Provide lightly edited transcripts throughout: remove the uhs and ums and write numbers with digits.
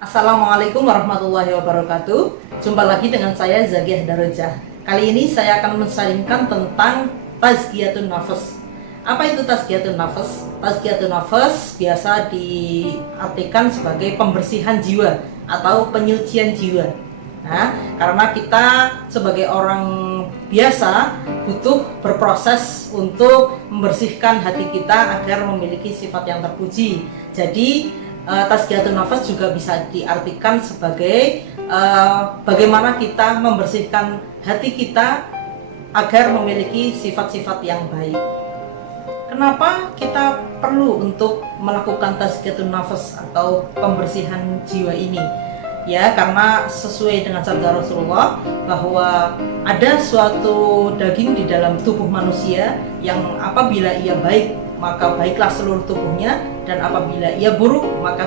Assalamualaikum warahmatullahi wabarakatuh. Jumpa lagi dengan saya Zakiah Darojah. Kali ini saya akan mensaringkan tentang tazkiyatun nafas. Apa itu tazkiyatun nafas? Tazkiyatun nafas biasa diartikan sebagai pembersihan jiwa atau penyucian jiwa. Nah, karena kita sebagai orang biasa butuh berproses untuk membersihkan hati kita agar memiliki sifat yang terpuji. Jadi tazkiyatun nafas juga bisa diartikan sebagai bagaimana kita membersihkan hati kita agar memiliki sifat-sifat yang baik. Kenapa kita perlu untuk melakukan tazkiyatun nafas atau pembersihan jiwa ini? Ya, karena sesuai dengan sabda Rasulullah bahwa ada suatu daging di dalam tubuh manusia yang apabila ia baik maka baiklah seluruh tubuhnya, dan apabila ia buruk maka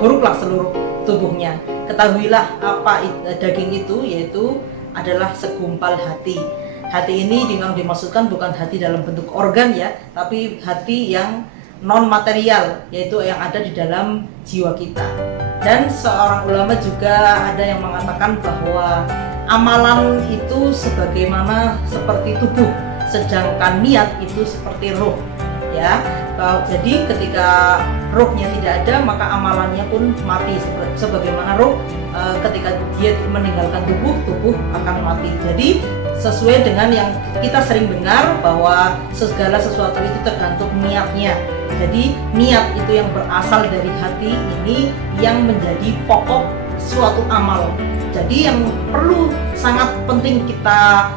buruklah seluruh tubuhnya. Ketahuilah apa daging itu, yaitu adalah segumpal hati. Hati ini yang dimaksudkan bukan hati dalam bentuk organ ya, tapi hati yang non material, yaitu yang ada di dalam jiwa kita. Dan seorang ulama juga ada yang mengatakan bahwa amalan itu sebagaimana seperti tubuh, sedangkan niat itu seperti ruh. Ya, jadi ketika ruhnya tidak ada maka amalannya pun mati. Sebagaimana ruh ketika dia meninggalkan tubuh akan mati. Jadi sesuai dengan yang kita sering dengar bahwa segala sesuatu itu tergantung niatnya. Jadi niat itu yang berasal dari hati ini yang menjadi pokok suatu amal. Jadi yang perlu sangat penting kita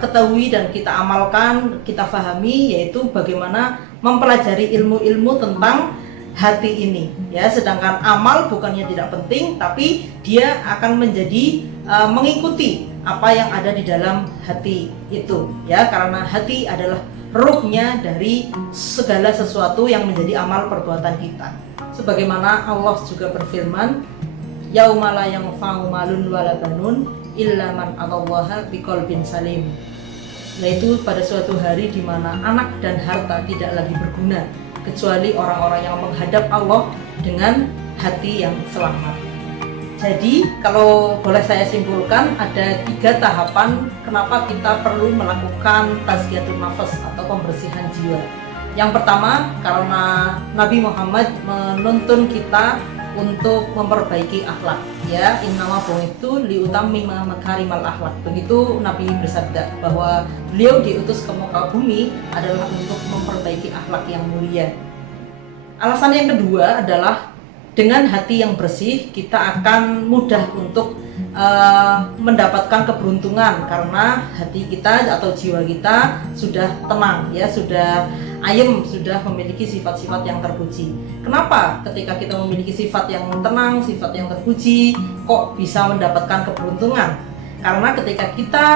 ketahui dan kita amalkan, kita pahami, yaitu bagaimana mempelajari ilmu-ilmu tentang hati ini ya. Sedangkan amal bukannya tidak penting, tapi dia akan menjadi mengikuti apa yang ada di dalam hati itu ya, karena hati adalah ruhnya dari segala sesuatu yang menjadi amal perbuatan kita. Sebagaimana Allah juga berfirman, yauma la yanfa'u malun wala banun illa man atallaha biqalbin salim, yaitu pada suatu hari di mana anak dan harta tidak lagi berguna kecuali orang-orang yang menghadap Allah dengan hati yang selamat. Jadi kalau boleh saya simpulkan, ada 3 tahapan kenapa kita perlu melakukan tazkiyatun nafas atau pembersihan jiwa. Yang pertama, karena Nabi Muhammad menuntun kita untuk memperbaiki akhlak ya, innama bu'itsu liutammima makarimal akhlak. Begitu Nabi bersabda bahwa beliau diutus ke muka bumi adalah untuk memperbaiki akhlak yang mulia. Alasan yang kedua adalah dengan hati yang bersih kita akan mudah untuk mendapatkan keberuntungan, karena hati kita atau jiwa kita sudah tenang ya, sudah ayem, sudah memiliki sifat-sifat yang terpuji. Kenapa ketika kita memiliki sifat yang tenang, sifat yang terpuji, kok bisa mendapatkan keberuntungan? Karena ketika kita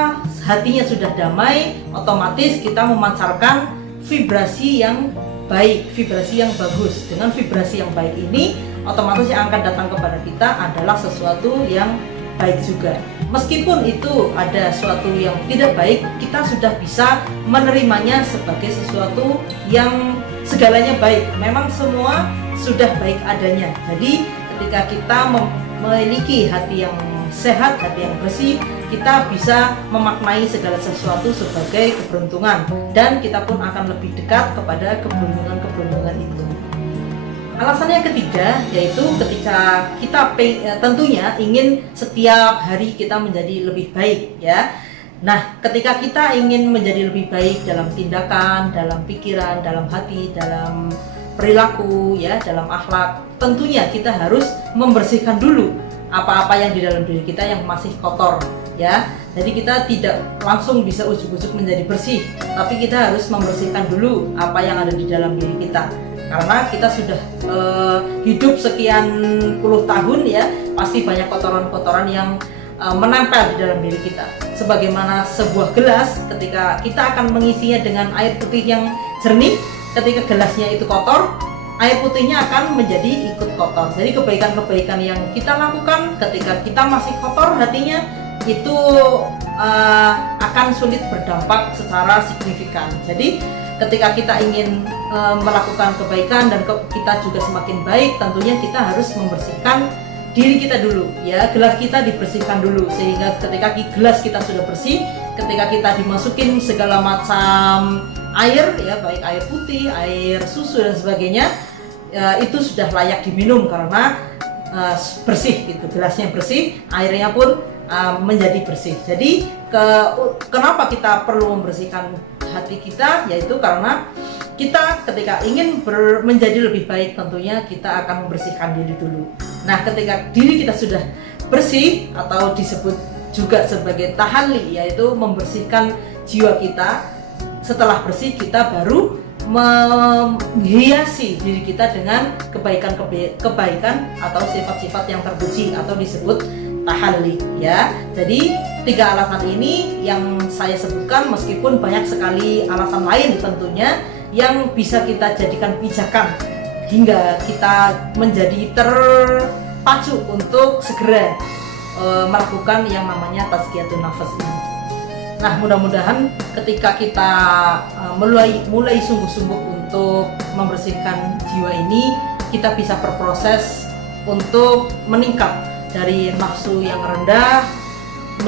hatinya sudah damai, otomatis kita memancarkan vibrasi yang baik, vibrasi yang bagus. Dengan vibrasi yang baik ini, otomatis yang akan datang kepada kita adalah sesuatu yang baik juga. Meskipun itu ada sesuatu yang tidak baik, kita sudah bisa menerimanya sebagai sesuatu yang segalanya baik. Memang semua sudah baik adanya. Jadi ketika kita memiliki hati yang sehat, hati yang bersih, kita bisa memaknai segala sesuatu sebagai keberuntungan, dan kita pun akan lebih dekat kepada keberuntungan-keberuntungan itu. Alasan yang ketiga yaitu ketika kita tentunya ingin setiap hari kita menjadi lebih baik ya. Nah, ketika kita ingin menjadi lebih baik dalam tindakan, dalam pikiran, dalam hati, dalam perilaku ya, dalam akhlak, tentunya kita harus membersihkan dulu apa-apa yang di dalam diri kita yang masih kotor ya. Jadi kita tidak langsung bisa ujuk-ujuk menjadi bersih, tapi kita harus membersihkan dulu apa yang ada di dalam diri kita. Karena kita sudah hidup sekian puluh tahun ya, pasti banyak kotoran-kotoran yang menempel di dalam diri kita. Sebagaimana sebuah gelas, ketika kita akan mengisinya dengan air putih yang jernih, ketika gelasnya itu kotor, air putihnya akan menjadi ikut kotor. Jadi kebaikan-kebaikan yang kita lakukan ketika kita masih kotor hatinya, itu akan sulit berdampak secara signifikan. Jadi ketika kita ingin melakukan kebaikan dan kita juga semakin baik, tentunya kita harus membersihkan diri kita dulu ya, gelas kita dibersihkan dulu, sehingga ketika gelas kita sudah bersih, ketika kita dimasukin segala macam air ya, baik air putih, air susu dan sebagainya, itu sudah layak diminum karena bersih gitu, gelasnya bersih, airnya pun menjadi bersih. Jadi kenapa kita perlu membersihkan hati kita, yaitu karena kita ketika ingin menjadi lebih baik, tentunya kita akan membersihkan diri dulu. Nah, ketika diri kita sudah bersih atau disebut juga sebagai tahalli, yaitu membersihkan jiwa kita, setelah bersih kita baru menghiasi diri kita dengan kebaikan atau sifat-sifat yang terpuji atau disebut tahalli ya. Jadi 3 alasan ini yang saya sebutkan, meskipun banyak sekali alasan lain tentunya yang bisa kita jadikan pijakan hingga kita menjadi terpacu untuk segera melakukan yang namanya tazkiyatun nafas ini. Nah, mudah-mudahan ketika kita mulai sungguh-sungguh untuk membersihkan jiwa ini, kita bisa berproses untuk meningkat dari nafsu yang rendah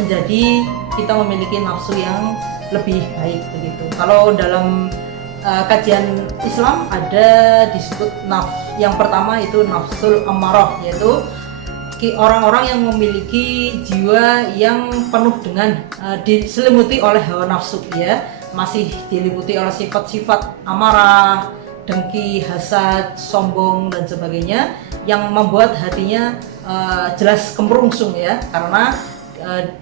menjadi kita memiliki nafsu yang lebih baik begitu. Kalau dalam kajian Islam ada disebut yang pertama itu nafsul amarah, yaitu orang-orang yang memiliki jiwa yang penuh dengan diselimuti oleh hawa nafsu ya, masih diliputi oleh sifat-sifat amarah, dengki, hasad, sombong dan sebagainya, yang membuat hatinya jelas kemerungsung ya, karena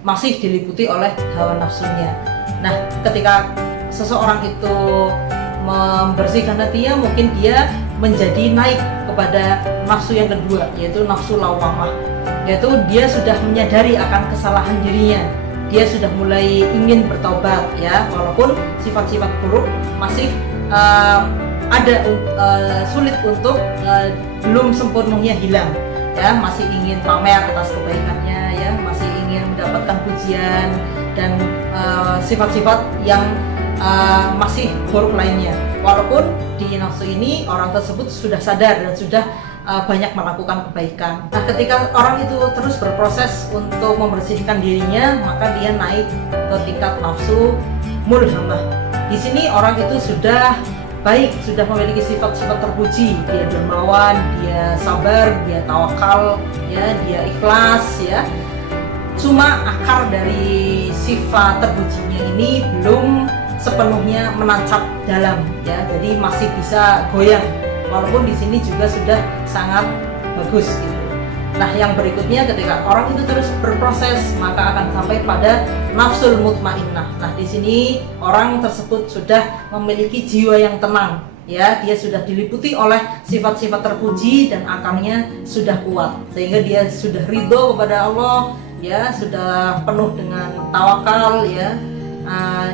masih diliputi oleh hawa nafsunya. Nah, ketika seseorang itu membersihkan hatinya, mungkin dia menjadi naik kepada nafsu yang kedua, yaitu nafsu lawamah, yaitu dia sudah menyadari akan kesalahan dirinya, dia sudah mulai ingin bertobat ya, walaupun sifat-sifat buruk masih ada sulit untuk belum sempurnanya hilang ya, masih ingin pamer atas kebaikannya ya, masih ingin mendapatkan pujian dan sifat-sifat yang masih buruk lainnya. Walaupun di nafsu ini orang tersebut sudah sadar dan sudah banyak melakukan kebaikan. Nah, ketika orang itu terus berproses untuk membersihkan dirinya, maka dia naik ke tingkat nafsu mulhamah. Di sini orang itu sudah baik, sudah memiliki sifat-sifat terpuji. Dia dermawan, dia sabar, dia tawakal, ya, dia ikhlas, ya. Cuma akar dari sifat terpujinya ini belum sepenuhnya menancap dalam, ya. Jadi masih bisa goyang. Walaupun di sini juga sudah sangat bagus gitu. Nah, yang berikutnya ketika orang itu terus berproses, maka akan sampai pada nafsul mutmainnah. Nah, di sini orang tersebut sudah memiliki jiwa yang tenang, ya. Dia sudah diliputi oleh sifat-sifat terpuji dan akalnya sudah kuat, sehingga dia sudah ridho kepada Allah, ya, sudah penuh dengan tawakal, ya,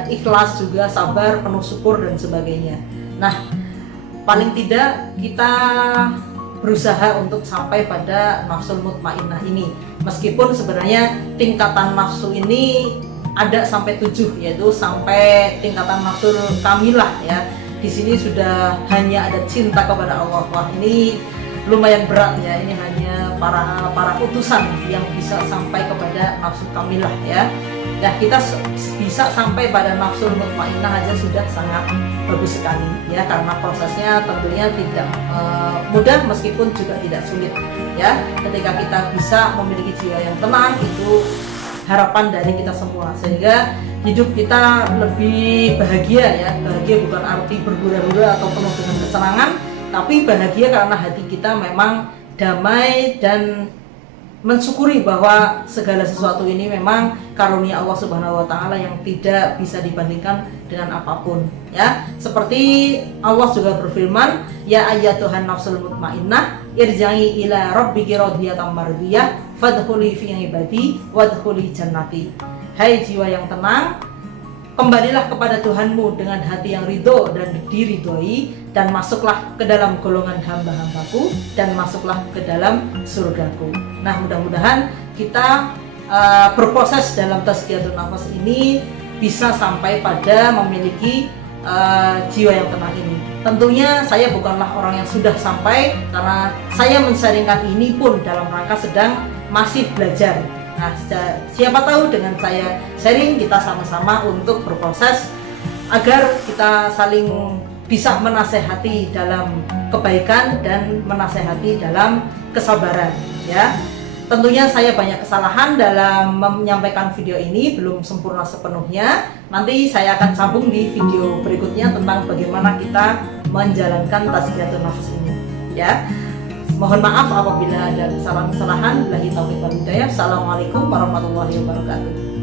ikhlas juga, sabar, penuh syukur dan sebagainya. Nah, paling tidak kita berusaha untuk sampai pada nafsul mutmainnah ini, meskipun sebenarnya tingkatan nafsu ini ada sampai 7, yaitu sampai tingkatan nafsul kamilah, ya. Di sini sudah hanya ada cinta kepada Allah. Wah, ini lumayan berat, ya. Ini hanya para utusan yang bisa sampai kepada nafsu kamilah, ya. Nah, kita bisa sampai pada nafsul mutmainnah aja sudah sangat bagus sekali, ya, karena prosesnya tentunya tidak mudah meskipun juga tidak sulit, ya. Ketika kita bisa memiliki jiwa yang tenang, itu harapan dari kita semua, sehingga hidup kita lebih bahagia, ya. Bahagia bukan arti berhura-hura atau penuh dengan kesenangan, tapi bahagia karena hati kita memang damai dan mensyukuri bahwa segala sesuatu ini memang karunia Allah Subhanahu wa taala yang tidak bisa dibandingkan dengan apapun, ya. Seperti Allah juga berfirman, ya ayyatuhan nafsul mutmainnah irji'i ila rabbiki radiyatan mardiyah fadkhuli fi ibadi wadkhuli jannati. Hai jiwa yang tenang, kembalilah kepada Tuhanmu dengan hati yang ridho dan diridhoi, dan masuklah ke dalam golongan hamba-hambaku, dan masuklah ke dalam surgaku. Nah, mudah-mudahan kita berproses dalam tazkiyatun nafas ini bisa sampai pada memiliki jiwa yang tenang ini. Tentunya saya bukanlah orang yang sudah sampai, karena saya men-sharingkan ini pun dalam rangka sedang masih belajar. Nah, siapa tahu dengan saya sharing, kita sama-sama untuk berproses agar kita saling bisa menasehati dalam kebaikan dan menasehati dalam kesabaran, ya. Tentunya saya banyak kesalahan dalam menyampaikan video ini, belum sempurna sepenuhnya. Nanti saya akan sambung di video berikutnya tentang bagaimana kita menjalankan tazkiyatun nafas ini, ya. Mohon maaf apabila ada kesalahan-kesalahan. Billahi taufiq wal hidayah. Assalamualaikum warahmatullahi wabarakatuh.